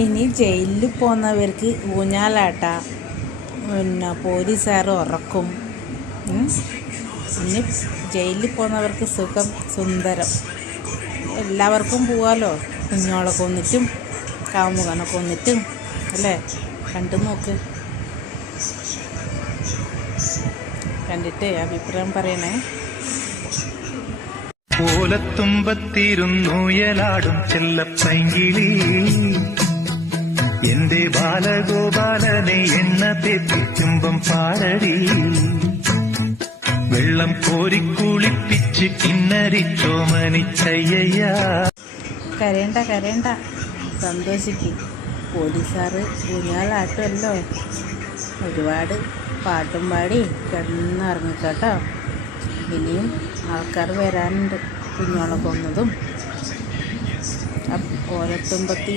ഇനി ജയിലിൽ പോകുന്നവർക്ക് ഊഞ്ഞാലാട്ട, പിന്നെ പോലീസുകാർ ഉറക്കും. ഇനി ജയിലിൽ പോകുന്നവർക്ക് സുഖം സുന്ദരം. എല്ലാവർക്കും പോവാലോ, കുഞ്ഞോളെ കൊന്നിട്ടും കാമുകനെ കൊന്നിട്ടും അല്ലേ. കണ്ടു നോക്ക്, കണ്ടിട്ട് അഭിപ്രായം പറയണേ. ഓലത്തുമ്പത്തിരുന്നുയലാടും ചെല്ലപ്പൈങ്കിളി, എന്റെ ബാലഗോപാലനെ എണ്ണ തേത്തി ചുംബം പാരടി, വെള്ളം കോരിക്കുളിപ്പിച്ച് കിന്നരിച്ചോമനിച്ചയ്യ. കരയണ്ട കരയണ്ട, സന്തോഷിക്ക്. പോലീസുകാർ ഊഞ്ഞാലാട്ടുമല്ലോ. ഒരുപാട് പാട്ടും പാടി കിടന്നിറങ്ങിക്കോട്ടോ. ഇനിയും ആൾക്കാർ വരാനുണ്ട് കുഞ്ഞോളെ കൊന്നതും ഓലത്തുമ്പത്തി